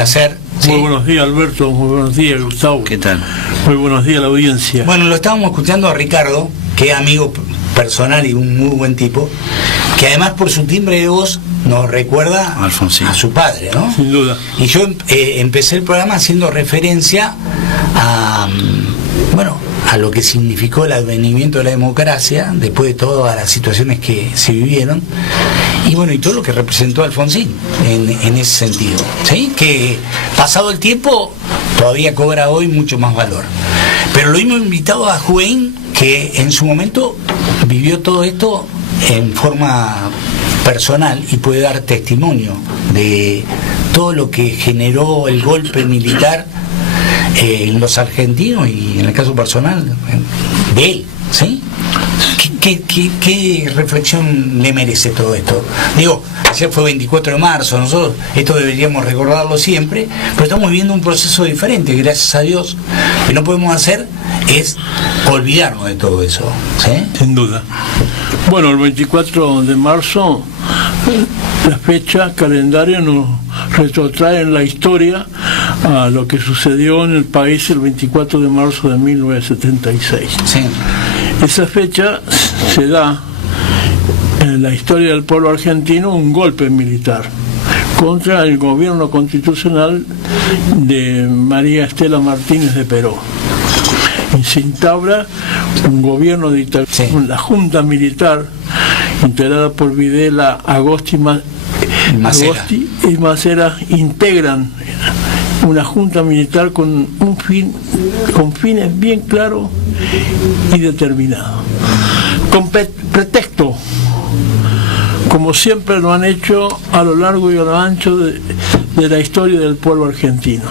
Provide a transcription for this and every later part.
Placer. Muy buenos días, Alberto. Muy buenos días, Gustavo. ¿Qué tal? Muy buenos días a la audiencia. Bueno, lo estábamos escuchando a Ricardo, que es amigo personal y un muy buen tipo, que además por su timbre de voz nos recuerda Alfonsín, a su padre, ¿no? Sin duda. Y yo empecé el programa haciendo referencia a, a lo que significó el advenimiento de la democracia después de todas las situaciones que se vivieron y todo lo que representó Alfonsín en ese sentido, ¿sí? Que pasado el tiempo todavía cobra hoy mucho más valor. Pero lo hemos invitado a Juven, que en su momento vivió todo esto en forma personal y puede dar testimonio de todo lo que generó el golpe militar en los argentinos y en el caso personal de él, ¿sí? ¿Qué reflexión le merece todo esto? Digo, ayer fue 24 de marzo, nosotros esto deberíamos recordarlo siempre, pero estamos viviendo un proceso diferente, gracias a Dios. Lo que no podemos hacer es olvidarnos de todo eso, ¿sí? Sin duda. Bueno, el 24 de marzo, la fecha, calendario nos retrotrae en la historia a lo que sucedió en el país el 24 de marzo de 1976. Sí. Esa fecha se da en la historia del pueblo argentino un golpe militar contra el gobierno constitucional de María Estela Martínez de Perón. Y se instaura un gobierno dictatorial, sí. La Junta Militar, integrada por Videla, Agosti y Macera, integran una junta militar con fines bien claros y determinados, con pretexto, como siempre lo han hecho a lo largo y a lo ancho de la historia del pueblo argentino.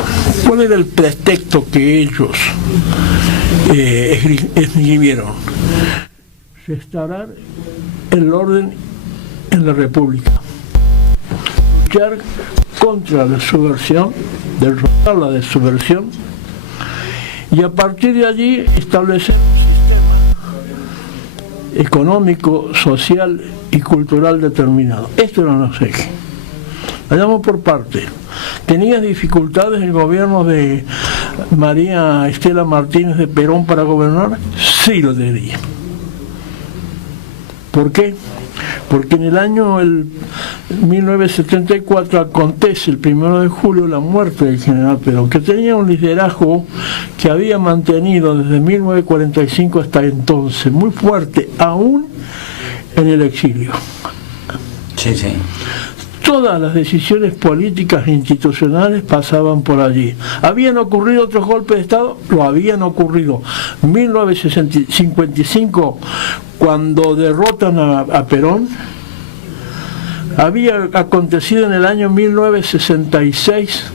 ¿Cuál era el pretexto que ellos escribieron? Restaurar el orden en la República, luchar contra la subversión, derrotar la subversión, y a partir de allí establecer un sistema económico, social y cultural determinado. Esto eran los ejes. Vayamos por parte. ¿Tenía dificultades el gobierno de María Estela Martínez de Perón para gobernar? Sí lo tenía. ¿Por qué? Porque en el año 1974 acontece el 1 de julio la muerte del general Perón, que tenía un liderazgo que había mantenido desde 1945 hasta entonces, muy fuerte, aún en el exilio. Sí, sí. Todas las decisiones políticas e institucionales pasaban por allí. ¿Habían ocurrido otros golpes de Estado? Lo habían ocurrido. 1955, cuando derrotan a Perón. Había acontecido en el año 1966,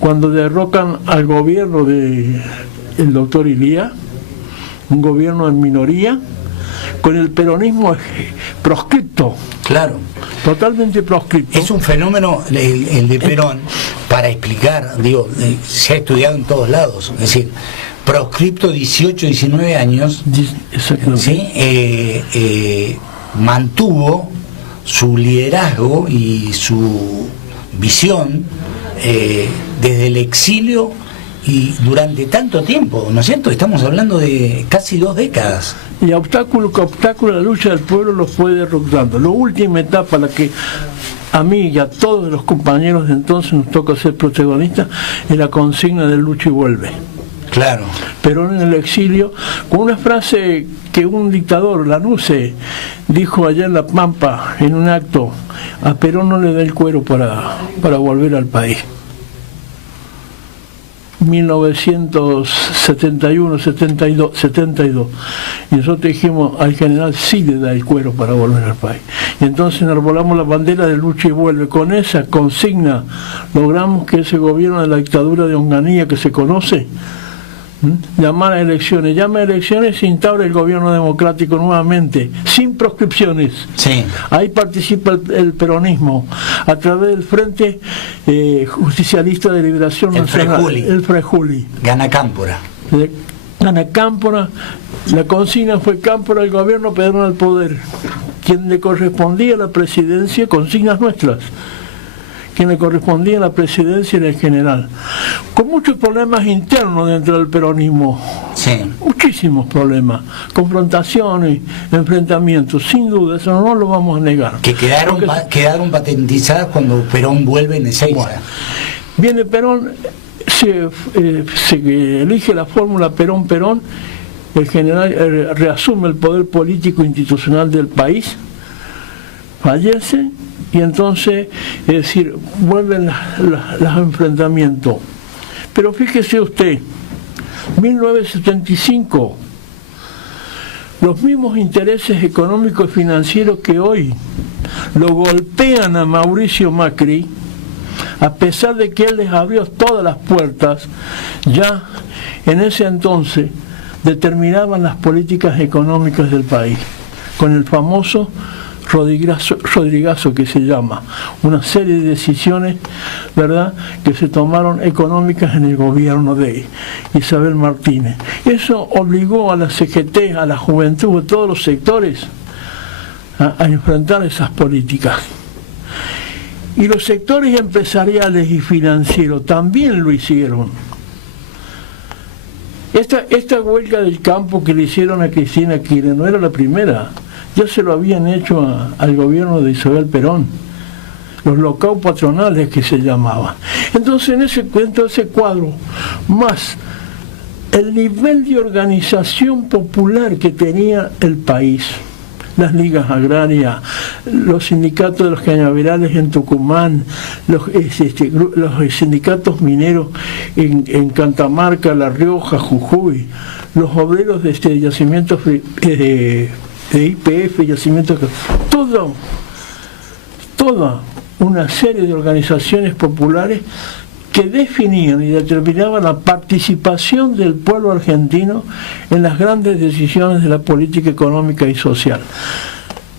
cuando derrocan al gobierno del doctor Ilía, un gobierno en minoría, con el peronismo proscripto. Claro. Totalmente proscripto. Es un fenómeno el de Perón, para explicar, se ha estudiado en todos lados, es decir, proscripto 18, 19 años, ¿sí? Mantuvo su liderazgo y su visión desde el exilio y durante tanto tiempo, ¿no es cierto? Estamos hablando de casi 2 décadas. Y obstáculo que obstáculo la lucha del pueblo los fue derrotando. La última etapa, la que a mí y a todos los compañeros de entonces nos toca ser protagonistas, es la consigna de lucha y vuelve. Claro. Perón en el exilio, con una frase que un dictador, Lanusse, dijo allá en La Pampa, en un acto: a Perón no le da el cuero para volver al país. 1971, 72. Y nosotros dijimos, al general sí le da el cuero para volver al país. Y entonces enarbolamos la bandera de lucha y vuelve. Con esa consigna logramos que ese gobierno de la dictadura de Onganía que se conoce, llama a elecciones, se instaura el gobierno democrático nuevamente, sin proscripciones. Sí. Ahí participa el peronismo a través del Frente Justicialista de Liberación Nacional, el Frejuli. Gana Cámpora. La consigna fue Cámpora al gobierno, Perón al poder. Quien le correspondía a la presidencia, consignas nuestras. quien le correspondía la presidencia era el general, con muchos problemas internos dentro del peronismo, sí. Muchísimos problemas, confrontaciones, enfrentamientos, sin duda, eso no lo vamos a negar. Que quedaron patentizadas cuando Perón vuelve en Ezeiza. Bueno, viene Perón, se elige la fórmula Perón-Perón, el general reasume el poder político institucional del país, fallece, y entonces, es decir, vuelven los enfrentamientos. Pero fíjese usted, 1975, los mismos intereses económicos y financieros que hoy lo golpean a Mauricio Macri, a pesar de que él les abrió todas las puertas, ya en ese entonces determinaban las políticas económicas del país, con el famoso Rodrigazo que se llama, una serie de decisiones, ¿verdad?, que se tomaron económicas en el gobierno de Isabel Martínez. Eso obligó a la CGT, a la juventud, a todos los sectores a enfrentar esas políticas. Y los sectores empresariales y financieros también lo hicieron. Esta huelga del campo que le hicieron a Cristina Kirchner no era la primera. Ya se lo habían hecho al gobierno de Isabel Perón, los lockouts patronales que se llamaban. Entonces, en ese cuadro, más el nivel de organización popular que tenía el país, las ligas agrarias, los sindicatos de los cañaverales en Tucumán, los sindicatos mineros en Catamarca, La Rioja, Jujuy, los obreros de yacimientos de IPF, yacimientos, toda una serie de organizaciones populares que definían y determinaban la participación del pueblo argentino en las grandes decisiones de la política económica y social.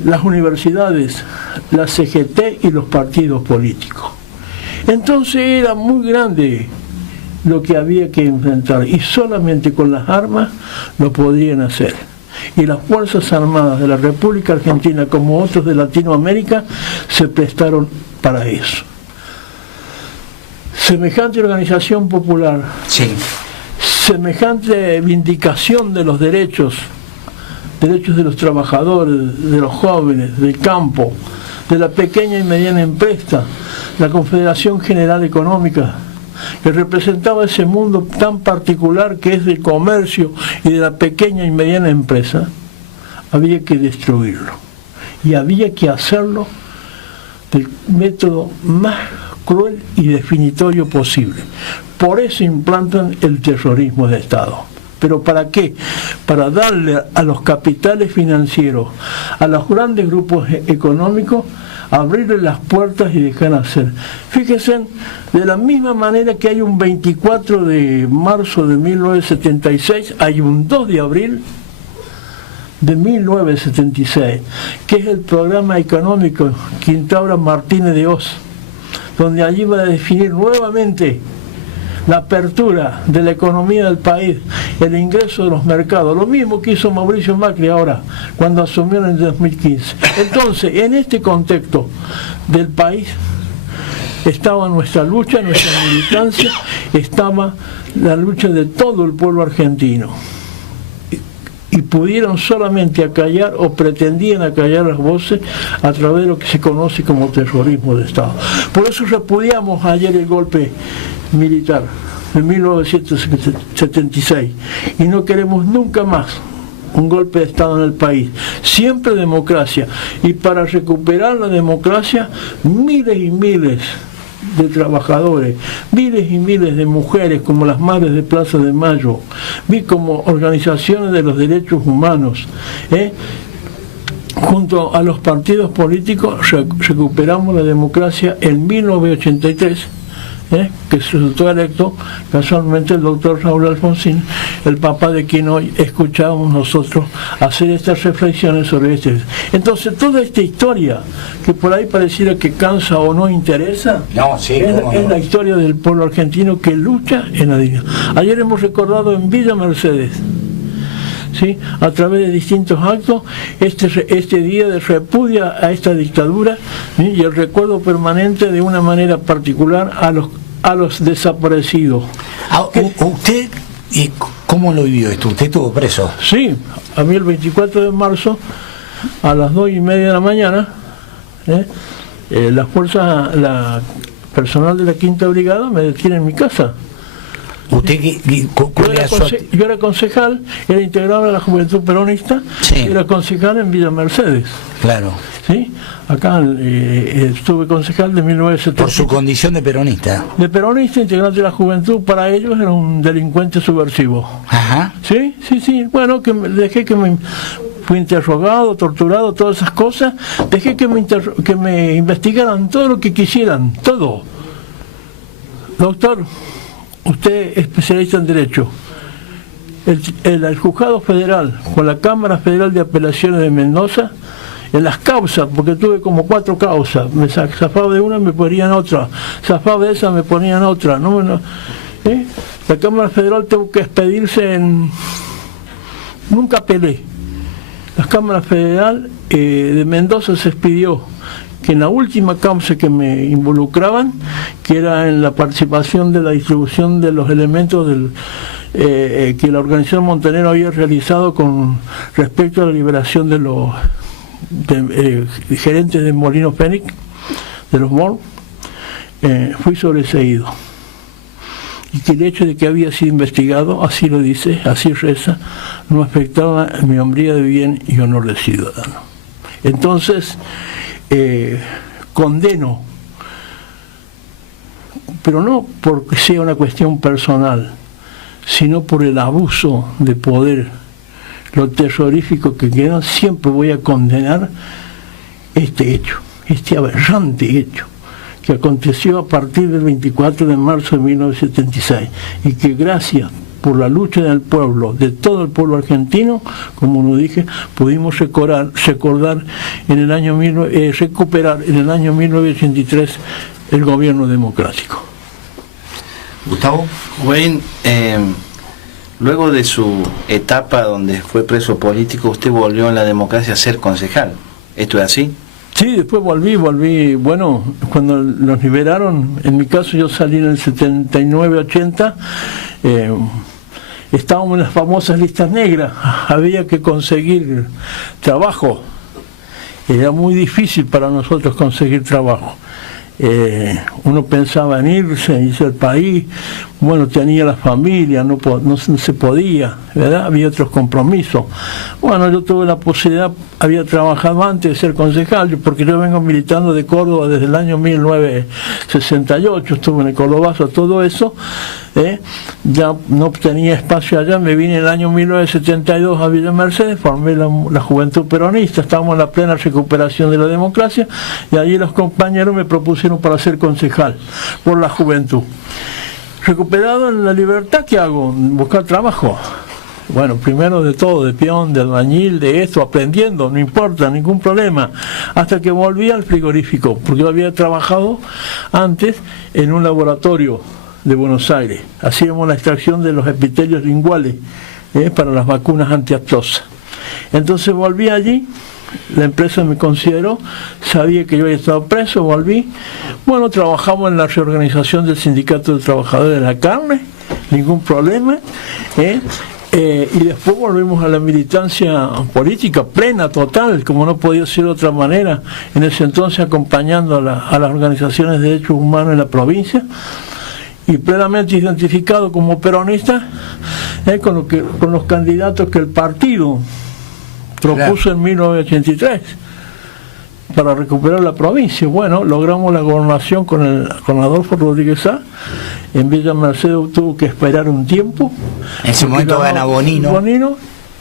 Las universidades, la CGT y los partidos políticos. Entonces era muy grande lo que había que enfrentar, y solamente con las armas lo podían hacer. Y las Fuerzas Armadas de la República Argentina, como otros de Latinoamérica, se prestaron para eso. Semejante organización popular, sí, semejante vindicación de los derechos de los trabajadores, de los jóvenes, del campo, de la pequeña y mediana empresa, la Confederación General Económica, que representaba ese mundo tan particular que es del comercio y de la pequeña y mediana empresa, había que destruirlo. Y había que hacerlo del método más cruel y definitorio posible. Por eso implantan el terrorismo de Estado. ¿Pero para qué? Para darle a los capitales financieros, a los grandes grupos económicos, abrirle las puertas y dejar hacer. Fíjense, de la misma manera que hay un 24 de marzo de 1976, hay un 2 de abril de 1976, que es el programa económico Quintabra Martínez de Oz, donde allí va a definir nuevamente la apertura de la economía del país, el ingreso de los mercados, lo mismo que hizo Mauricio Macri ahora, cuando asumió en el 2015. Entonces, en este contexto del país, estaba nuestra lucha, nuestra militancia, estaba la lucha de todo el pueblo argentino. Y pudieron solamente acallar o pretendían acallar las voces a través de lo que se conoce como terrorismo de Estado. Por eso repudiamos ayer el golpe militar de 1976 y no queremos nunca más un golpe de Estado en el país, siempre democracia, y para recuperar la democracia miles y miles de trabajadores, miles y miles de mujeres como las Madres de Plaza de Mayo, vi como organizaciones de los derechos humanos, junto a los partidos políticos recuperamos la democracia en 1983, que resultó electo casualmente el doctor Raúl Alfonsín, el papá de quien hoy escuchábamos nosotros hacer estas reflexiones sobre este. Entonces toda esta historia, que por ahí pareciera que cansa o no interesa, no, sí, es la historia del pueblo argentino que lucha en la dignidad. Ayer hemos recordado en Villa Mercedes ¿sí?, a través de distintos actos, este día de repudia a esta dictadura, ¿sí?, y el recuerdo permanente de una manera particular a los desaparecidos. ¿Usted cómo lo vivió esto? ¿Usted estuvo preso? Sí, a mí el 24 de marzo, a las 2:30 de la mañana, la personal de la Quinta Brigada me detiene en mi casa. ¿Usted yo era concejal, era integrado a la Juventud Peronista, sí. Era concejal en Villa Mercedes. Claro. ¿Sí? Acá estuve concejal de 1970. Por su condición de peronista. De peronista, integrante de la Juventud, para ellos era un delincuente subversivo. Ajá. Sí. Bueno, dejé que me... Fui interrogado, torturado, todas esas cosas. Dejé que me investigaran todo lo que quisieran, todo. Doctor, usted es especialista en Derecho. El Juzgado Federal, con la Cámara Federal de Apelaciones de Mendoza, en las causas, porque tuve como 4 causas, me zafaba de una, me ponían otra, zafaba de esa, me ponían otra. La Cámara Federal tuvo que expedirse en... Nunca apelé. La Cámara Federal de Mendoza se expidió que en la última causa que me involucraban, que era en la participación de la distribución de los elementos que la organización Montenegro había realizado con respecto a la liberación de los gerentes de Molino Fénix, de los MOR, fui sobreseído. Y que el hecho de que había sido investigado, así lo dice, así reza, no afectaba mi hombría de bien y honor de ciudadano. Entonces, condeno, pero no porque sea una cuestión personal, sino por el abuso de poder, lo terrorífico que queda. Siempre voy a condenar este hecho, este aberrante hecho que aconteció a partir del 24 de marzo de 1976 y que gracias por la lucha del pueblo, de todo el pueblo argentino, como lo dije, pudimos recuperar en el año 1983 el gobierno democrático. Gustavo. Wayne, luego de su etapa donde fue preso político, usted volvió en la democracia a ser concejal. ¿Esto es así? Sí, después volví, bueno, cuando nos liberaron, en mi caso yo salí en el 79-80, estábamos en las famosas listas negras, había que conseguir trabajo, era muy difícil para nosotros conseguir trabajo. Uno pensaba en irse al país, bueno, tenía la familia, no se podía, ¿verdad? Había otros compromisos. Bueno, yo tuve la posibilidad, había trabajado antes de ser concejal, porque yo vengo militando de Córdoba desde el año 1968, estuve en el Cordobazo, todo eso, ya no tenía espacio allá, me vine en el año 1972 a Villa Mercedes, formé la Juventud Peronista, estábamos en la plena recuperación de la democracia, y allí los compañeros me propusieron para ser concejal por la juventud. Recuperado en la libertad, ¿qué hago? Buscar trabajo. Bueno, primero de todo, de peón, de albañil, de esto, aprendiendo, no importa, ningún problema. Hasta que volví al frigorífico, porque yo había trabajado antes en un laboratorio de Buenos Aires. Hacíamos la extracción de los epitelios linguales para las vacunas antiaptosa. Entonces volví allí. La empresa me consideró, sabía que yo había estado preso, volví. Bueno, trabajamos en la reorganización del Sindicato de Trabajadores de la Carne, ningún problema. Y después volvimos a la militancia política plena, total, como no podía ser de otra manera, en ese entonces acompañando a las organizaciones de derechos humanos en la provincia, y plenamente identificado como peronista con los candidatos que el partido propuso en 1983 para recuperar la provincia. Bueno, logramos la gobernación con Adolfo Rodríguez Sá. En Villa Mercedes tuvo que esperar un tiempo. En ese momento gana Bonino.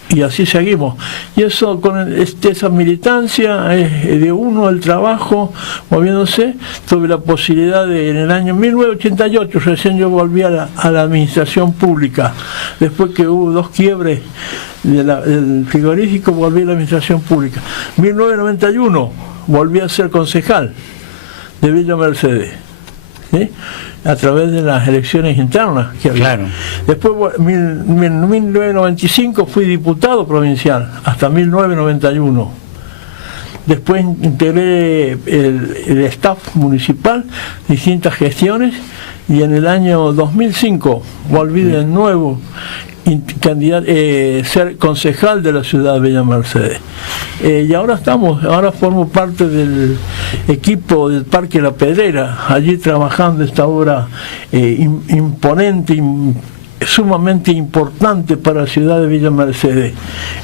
Y así seguimos. Y eso, con esa militancia de uno, el trabajo, moviéndose, tuve la posibilidad de, en el año 1988, recién yo volví a la administración pública. Después que hubo 2 quiebres del frigorífico, volví a la administración pública. 1991 volví a ser concejal de Villa Mercedes. ¿Sí? a través de las elecciones internas que había. Claro. Después, en 1995 fui diputado provincial, hasta 1991. Después integré el staff municipal, distintas gestiones, y en el año 2005 volví de nuevo ser concejal de la ciudad de Villa Mercedes. Y ahora formo parte del equipo del Parque La Pedrera, allí trabajando esta obra imponente, sumamente importante para la ciudad de Villa Mercedes,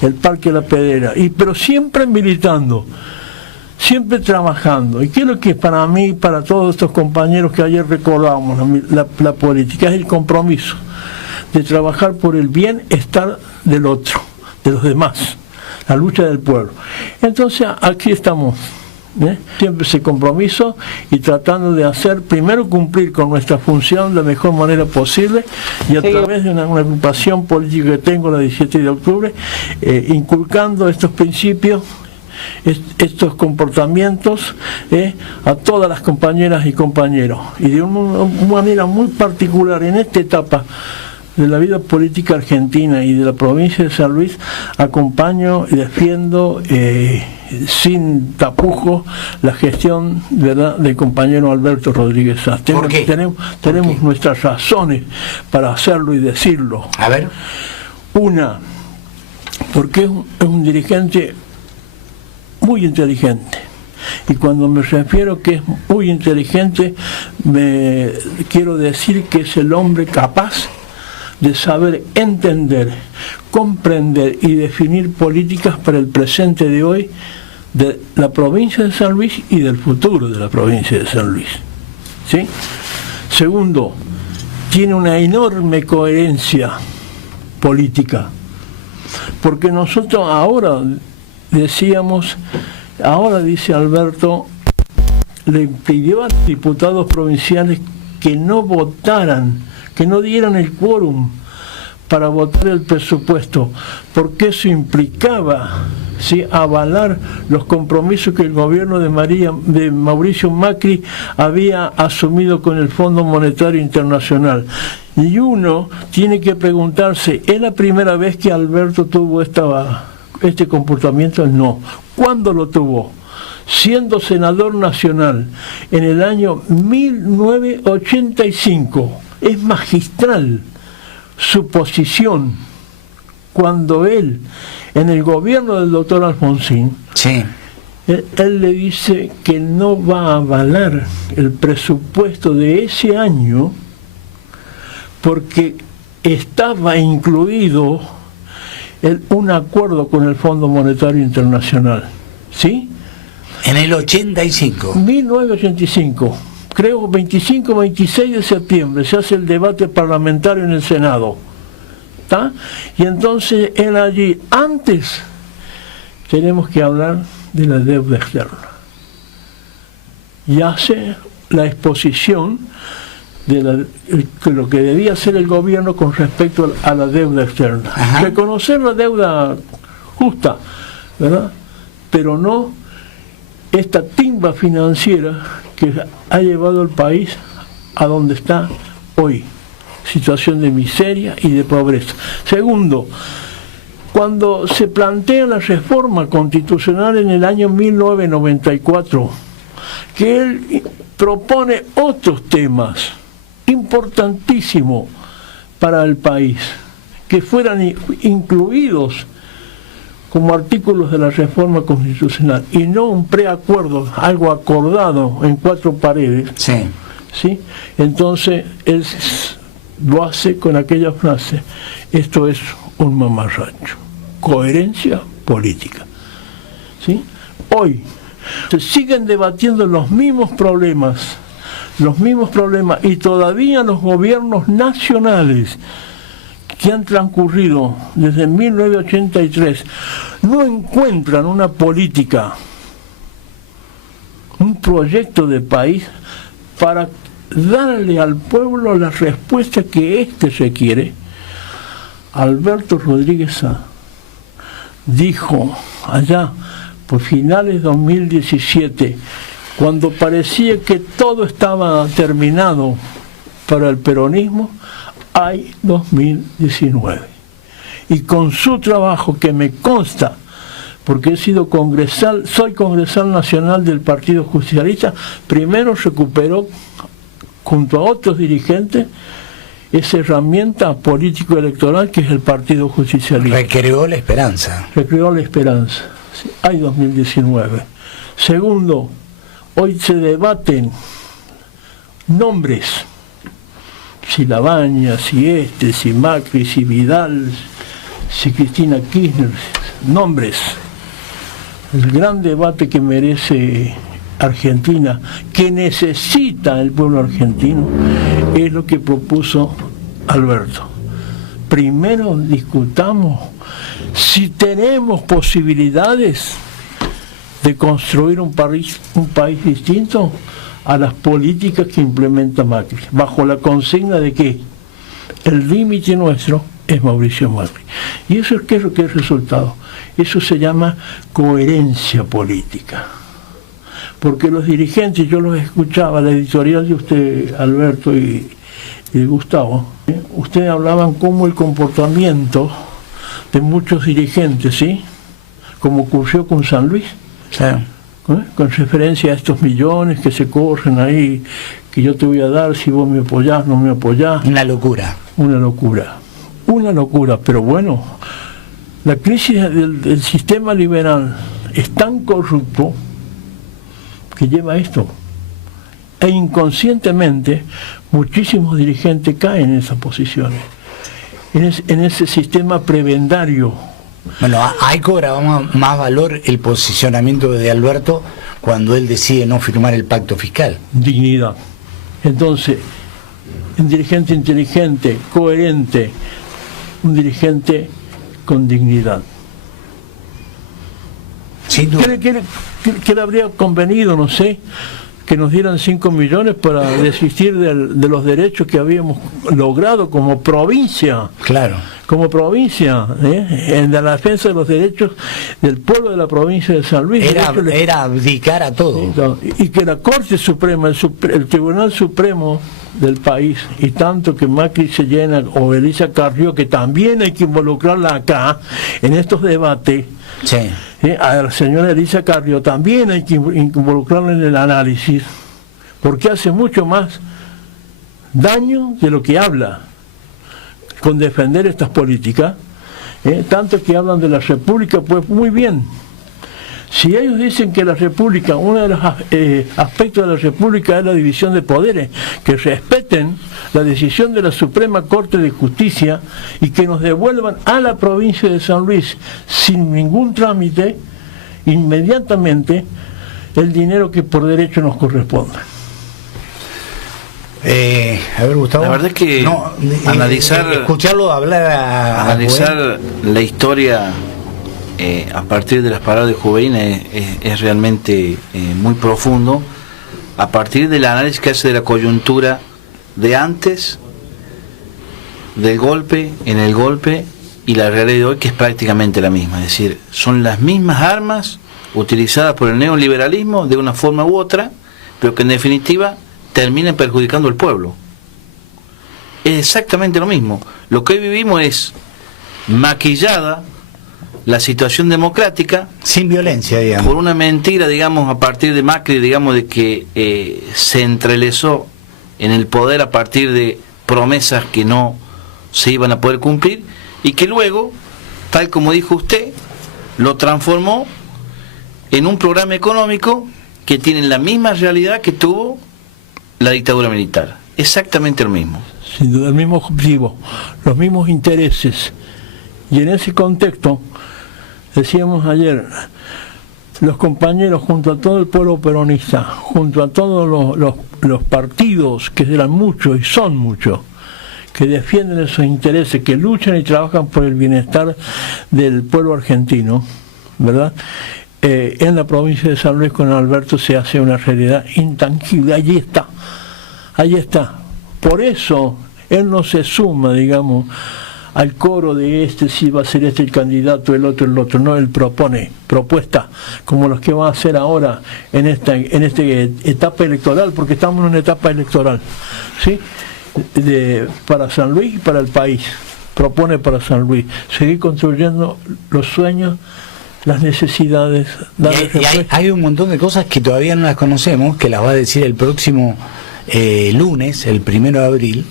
el Parque La Pedrera, pero siempre militando, siempre trabajando. Y creo que para mí, para todos estos compañeros que ayer recordábamos la política, es el compromiso de trabajar por el bienestar del otro, de los demás, la lucha del pueblo. Entonces aquí estamos, siempre ese compromiso y tratando de primero cumplir con nuestra función de la mejor manera posible, y a través de una agrupación política que tengo la 17 de octubre, inculcando estos principios, estos comportamientos a todas las compañeras y compañeros, y de una manera muy particular en esta etapa de la vida política argentina y de la provincia de San Luis, acompaño y defiendo sin tapujos la gestión, ¿verdad?, del compañero Alberto Rodríguez Sá. Tenemos nuestras razones para hacerlo y decirlo. A ver. Una, porque es un dirigente muy inteligente. Y cuando me refiero que es muy inteligente, quiero decir que es el hombre capaz de saber entender, comprender y definir políticas para el presente de hoy de la provincia de San Luis y del futuro de la provincia de San Luis. ¿Sí? Segundo, tiene una enorme coherencia política, porque nosotros ahora decíamos, ahora dice Alberto, le pidió a los diputados provinciales que no votaran, que no dieran el quórum para votar el presupuesto, porque eso implicaba, ¿sí?, avalar los compromisos que el gobierno de Mauricio Macri había asumido con el Fondo Monetario Internacional. Y uno tiene que preguntarse, ¿es la primera vez que Alberto tuvo este comportamiento? No. ¿Cuándo lo tuvo? Siendo senador nacional en el año 1985. Es magistral su posición cuando él, en el gobierno del doctor Alfonsín, sí, él le dice que no va a avalar el presupuesto de ese año porque estaba incluido un acuerdo con el Fondo Monetario Internacional. ¿Sí? En el 85. 1985. Creo 25-26 de septiembre se hace el debate parlamentario en el Senado. ¿Está? Y entonces él allí, antes tenemos que hablar de la deuda externa. Y hace la exposición de lo que debía hacer el gobierno con respecto a la deuda externa. Ajá. Reconocer la deuda justa, ¿verdad? Pero no esta timba financiera que ha llevado al país a donde está hoy, situación de miseria y de pobreza. Segundo, cuando se plantea la reforma constitucional en el año 1994, que él propone otros temas importantísimos para el país, que fueran incluidos como artículos de la reforma constitucional y no un preacuerdo, algo acordado en cuatro paredes. Sí. ¿Sí? Entonces él lo hace con aquella frase: esto es un mamarracho. Coherencia política. ¿Sí? Hoy se siguen debatiendo los mismos problemas y todavía los gobiernos nacionales que han transcurrido desde 1983 no encuentran una política, un proyecto de país para darle al pueblo la respuesta que éste requiere. Alberto Rodríguez Sá dijo allá por finales de 2017, cuando parecía que todo estaba terminado para el peronismo, hay 2019. Y con su trabajo, que me consta, porque he sido soy congresal nacional del Partido Justicialista, primero recuperó, junto a otros dirigentes, esa herramienta político-electoral que es el Partido Justicialista. Recreó la esperanza. Recreó la esperanza. Sí, hay 2019. Segundo, hoy se debaten nombres. Si Labaña, si si Macri, si Vidal, si Cristina Kirchner, nombres. El gran debate que merece Argentina, que necesita el pueblo argentino, es lo que propuso Alberto. Primero discutamos si tenemos posibilidades de construir un país distinto a las políticas que implementa Macri, bajo la consigna de que el límite nuestro es Mauricio Macri. ¿Y eso qué es lo que es el resultado? Eso se llama coherencia política. Porque los dirigentes, yo los escuchaba, la editorial de usted, Alberto y Gustavo, ustedes hablaban como el comportamiento de muchos dirigentes, ¿sí? Como ocurrió con San Luis, Sí. Con referencia a estos millones que se corren ahí, que yo te voy a dar si vos me apoyás, no me apoyás. Una locura. Una locura, pero bueno, la crisis del sistema liberal es tan corrupto que lleva a esto. E inconscientemente muchísimos dirigentes caen en esas posiciones, en ese sistema prebendario. Bueno, ahí cobra más valor el posicionamiento de Alberto cuando él decide no firmar el pacto fiscal. Dignidad. Entonces, un dirigente inteligente, coherente, un dirigente con dignidad. Sin duda. ¿Qué le habría convenido, no sé, que nos dieran 5 millones para desistir de los derechos que habíamos logrado como provincia? Claro. Como provincia, en la defensa de los derechos del pueblo de la provincia de San Luis. Era abdicar a todo. Y que la Corte Suprema, el Tribunal Supremo del país, y tanto que Macri se llena, o Elisa Carrió, que también hay que involucrarla acá, en estos debates, Sí. a la señora Elisa Carrió también hay que involucrarla en el análisis, porque hace mucho más daño de lo que habla con defender estas políticas, tanto que hablan de la República. Pues muy bien, si ellos dicen que la República, uno de los aspectos de la República es la división de poderes, que respeten la decisión de la Suprema Corte de Justicia y que nos devuelvan a la provincia de San Luis sin ningún trámite, inmediatamente, el dinero que por derecho nos corresponde. A ver, Gustavo. La verdad es que escucharlo hablar analizar la historia a partir de las palabras de Juverín es realmente muy profundo, a partir del análisis que hace de la coyuntura de antes del golpe, en el golpe, y la realidad de hoy, que es prácticamente la misma. Es decir, son las mismas armas utilizadas por el neoliberalismo de una forma u otra, pero que en definitiva terminan perjudicando al pueblo. Es exactamente lo mismo. Lo que hoy vivimos es maquillada la situación democrática, sin violencia, digamos, por una mentira, digamos, a partir de Macri, digamos, de que se entrelazó en el poder a partir de promesas que no se iban a poder cumplir, y que luego, tal como dijo usted, lo transformó en un programa económico que tiene la misma realidad que tuvo la dictadura militar. Exactamente lo mismo. Sin duda, el mismo objetivo, los mismos intereses. Y en ese contexto, decíamos ayer, los compañeros, junto a todo el pueblo peronista, junto a todos los partidos, que eran muchos y son muchos, que defienden esos intereses, que luchan y trabajan por el bienestar del pueblo argentino, ¿verdad? En la provincia de San Luis con Alberto se hace una realidad intangible. Allí está. Por eso él no se suma, digamos, al coro de si va a ser el candidato, el otro. No, él propone propuestas como los que va a hacer ahora en esta etapa electoral, porque estamos en una etapa electoral, ¿sí? para San Luis y para el país. Propone para San Luis seguir construyendo los sueños, las necesidades. Hay un montón de cosas que todavía no las conocemos, que las va a decir el próximo lunes, el 1 de abril,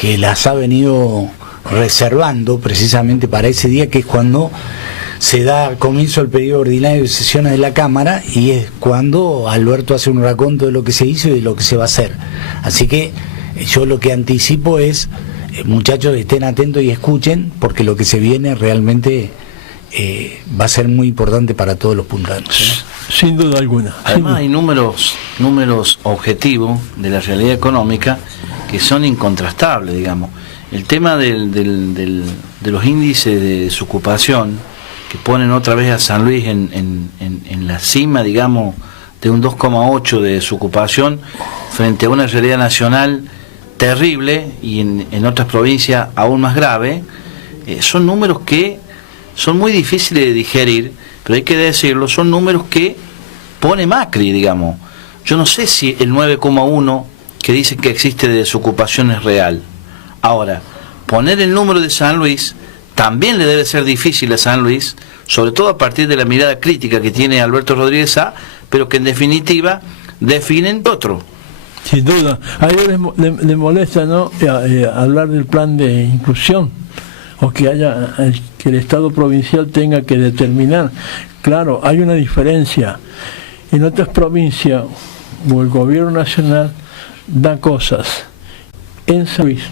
que las ha venido reservando precisamente para ese día, que es cuando se da comienzo al periodo ordinario de sesiones de la Cámara, y es cuando Alberto hace un raconto de lo que se hizo y de lo que se va a hacer. Así que yo lo que anticipo es, muchachos, estén atentos y escuchen, porque lo que se viene realmente va a ser muy importante para todos los puntanos, ¿no? Sin duda alguna. Además hay números objetivos de la realidad económica que son incontrastables, digamos. El tema de los índices de desocupación, que ponen otra vez a San Luis en la cima, digamos, de un 2,8 de desocupación, frente a una realidad nacional terrible y en otras provincias aún más grave, son números que son muy difíciles de digerir, pero hay que decirlo, son números que pone Macri, digamos. Yo no sé si el 9,1 que dice que existe de desocupación es real. Ahora, poner el número de San Luis también le debe ser difícil a San Luis, sobre todo a partir de la mirada crítica que tiene Alberto Rodríguez Sá, pero que en definitiva definen otro. Sin duda. A ellos les molesta, ¿no?, hablar del plan de inclusión, o que el Estado provincial tenga que determinar. Claro, hay una diferencia. En otras provincias, o el gobierno nacional da cosas. En San Luis,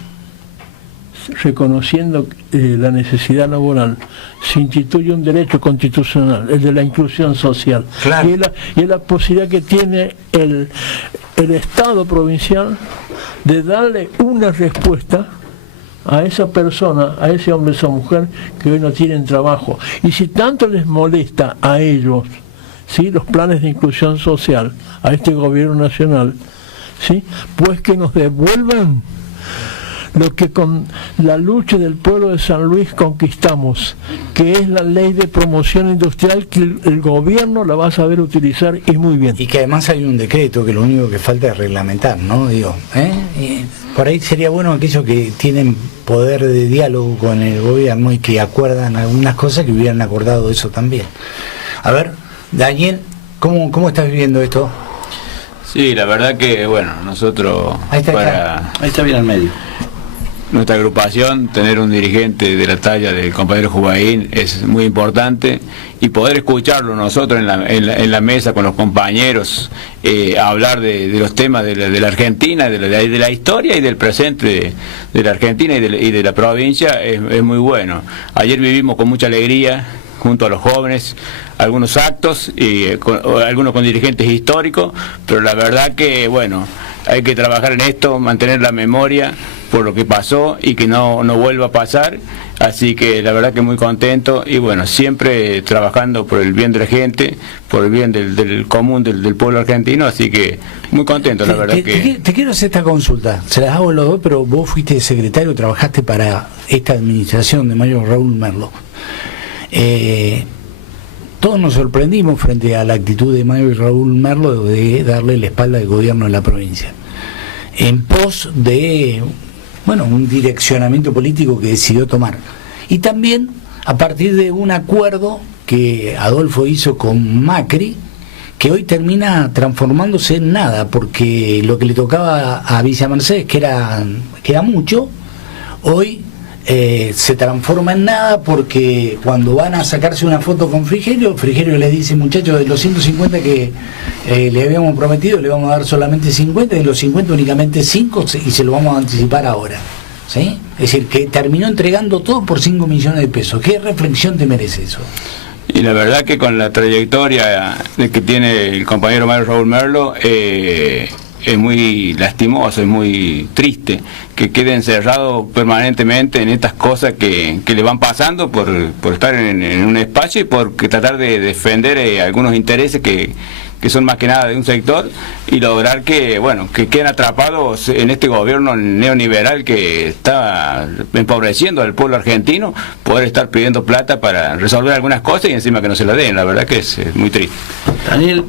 reconociendo la necesidad laboral, se instituye un derecho constitucional, el de la inclusión social. Claro. Y es la posibilidad que tiene el Estado provincial de darle una respuesta a esa persona, a ese hombre, esa mujer que hoy no tienen trabajo. Y si tanto les molesta a ellos, ¿sí?, los planes de inclusión social, a este gobierno nacional, ¿sí?, pues que nos devuelvan lo que con la lucha del pueblo de San Luis conquistamos, que es la ley de promoción industrial, que el gobierno la va a saber utilizar, y muy bien. Y que además hay un decreto que lo único que falta es reglamentar, ¿no? Digo, y por ahí sería bueno aquellos que tienen poder de diálogo con el gobierno y que acuerdan algunas cosas, que hubieran acordado eso también. A ver, Daniel, ¿cómo estás viviendo esto? Sí, la verdad que, bueno, nosotros Ahí está bien al medio. Nuestra agrupación, tener un dirigente de la talla del compañero Jubaín es muy importante, y poder escucharlo nosotros en la mesa con los compañeros, hablar de los temas de la Argentina, de la historia y del presente de la Argentina y de la provincia, es muy bueno. Ayer vivimos con mucha alegría junto a los jóvenes algunos actos, y algunos con dirigentes históricos, pero la verdad que, bueno, hay que trabajar en esto, mantener la memoria por lo que pasó y que no vuelva a pasar. Así que la verdad que muy contento, y bueno, siempre trabajando por el bien de la gente, por el bien del común del pueblo argentino, así que muy contento, la verdad que... Te quiero hacer esta consulta, se las hago los dos, pero vos fuiste secretario, trabajaste para esta administración de Mario Raúl Merlo. Todos nos sorprendimos frente a la actitud de Mario Raúl Merlo de darle la espalda al gobierno de la provincia, en pos de, bueno, un direccionamiento político que decidió tomar. Y también a partir de un acuerdo que Adolfo hizo con Macri, que hoy termina transformándose en nada, porque lo que le tocaba a Villa Mercedes, que era mucho, hoy se transforma en nada, porque cuando van a sacarse una foto con Frigerio les dice: muchachos, de los 150 que le habíamos prometido, le vamos a dar solamente 50, de los 50 únicamente 5, y se lo vamos a anticipar ahora, ¿sí? Es decir, que terminó entregando todo por 5 millones de pesos. ¿Qué reflexión te merece eso? Y la verdad que con la trayectoria que tiene el compañero Mario Raúl Merlo, es muy lastimoso, es muy triste que quede encerrado permanentemente en estas cosas que le van pasando por estar en un espacio y por tratar de defender algunos intereses que son más que nada de un sector, y lograr que, bueno, que queden atrapados en este gobierno neoliberal que está empobreciendo al pueblo argentino, poder estar pidiendo plata para resolver algunas cosas y encima que no se la den. La verdad que es muy triste. Daniel,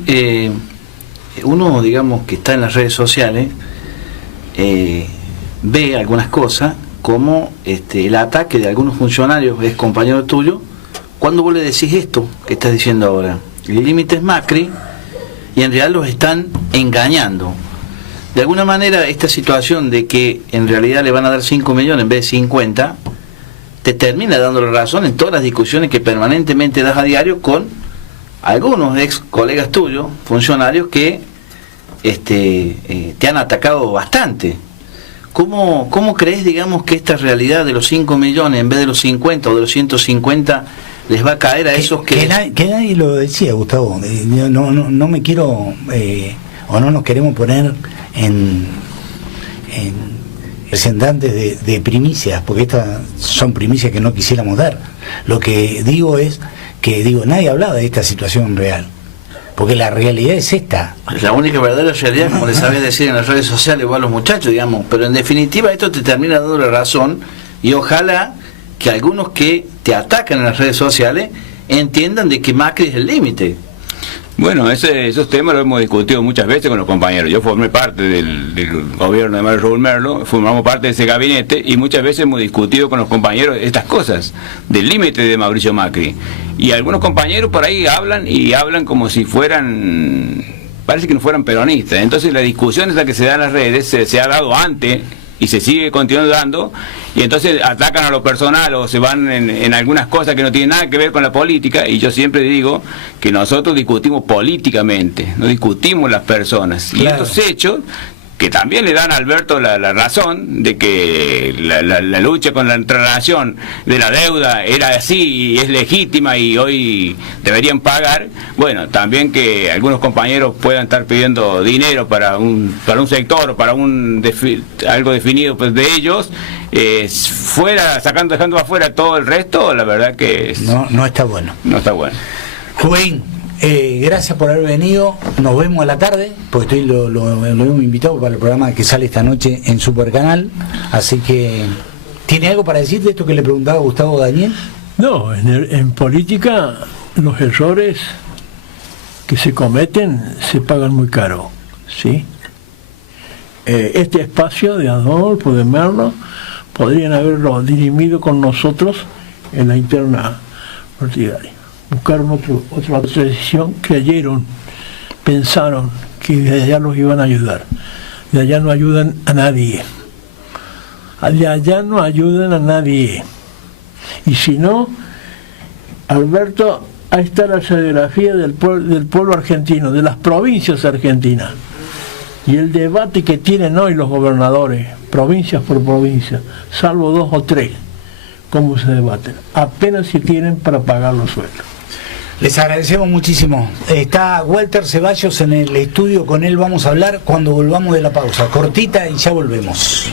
uno, digamos, que está en las redes sociales, ve algunas cosas como el ataque de algunos funcionarios, es compañero tuyo, cuando vos le decís esto que estás diciendo ahora. El límite es Macri y en realidad los están engañando. De alguna manera esta situación de que en realidad le van a dar 5 millones en vez de 50, te termina dando la razón en todas las discusiones que permanentemente das a diario con algunos ex colegas tuyos, funcionarios que te han atacado bastante. ¿Cómo crees, digamos, que esta realidad de los 5 millones en vez de los 50 o de los 150 les va a caer a esos que nadie lo decía, Gustavo? No me quiero o no nos queremos poner en representantes de primicias, porque estas son primicias que no quisiéramos dar. Lo que digo es que nadie hablaba de esta situación real, porque la realidad es esta. La única verdadera realidad, como les sabía decir en las redes sociales o a los muchachos, digamos, pero en definitiva esto te termina dando la razón, y ojalá que algunos que te atacan en las redes sociales entiendan de que Macri es el límite. Bueno, esos temas los hemos discutido muchas veces con los compañeros. Yo formé parte del gobierno de Mario Raúl Merlo, formamos parte de ese gabinete y muchas veces hemos discutido con los compañeros estas cosas, del límite de Mauricio Macri. Y algunos compañeros por ahí hablan como si fueran, parece que no fueran peronistas. Entonces la discusión esa que se da en las redes se ha dado antes y se sigue continuando dando, y entonces atacan a lo personal o se van en algunas cosas que no tienen nada que ver con la política. Y yo siempre digo que nosotros discutimos políticamente, no discutimos las personas. Claro. Y estos hechos que también le dan a Alberto la razón de que la lucha contra la nación de la deuda era así y es legítima y hoy deberían pagar. Bueno, también que algunos compañeros puedan estar pidiendo dinero para un sector o para algo definido pues de ellos, dejando afuera todo el resto, la verdad que no está bueno. No está bueno. Juan, gracias por haber venido. Nos vemos a la tarde, porque lo hemos invitado para el programa que sale esta noche en Supercanal. Así que, ¿tiene algo para decir de esto que le preguntaba Gustavo Daniel? No, en política los errores que se cometen se pagan muy caro, ¿sí? Este espacio de Adolfo, de Merlo, podrían haberlo dirimido con nosotros en la interna partidaria. Buscaron otra decisión, creyeron, pensaron que de allá los iban a ayudar. De allá no ayudan a nadie. De allá no ayudan a nadie. Y si no, Alberto, ahí está la radiografía del pueblo argentino, de las provincias argentinas. Y el debate que tienen hoy los gobernadores, provincias por provincia, salvo 2 o 3, cómo se debaten. Apenas si tienen para pagar los sueldos. Les agradecemos muchísimo. Está Walter Ceballos en el estudio, con él vamos a hablar cuando volvamos de la pausa. Cortita y ya volvemos.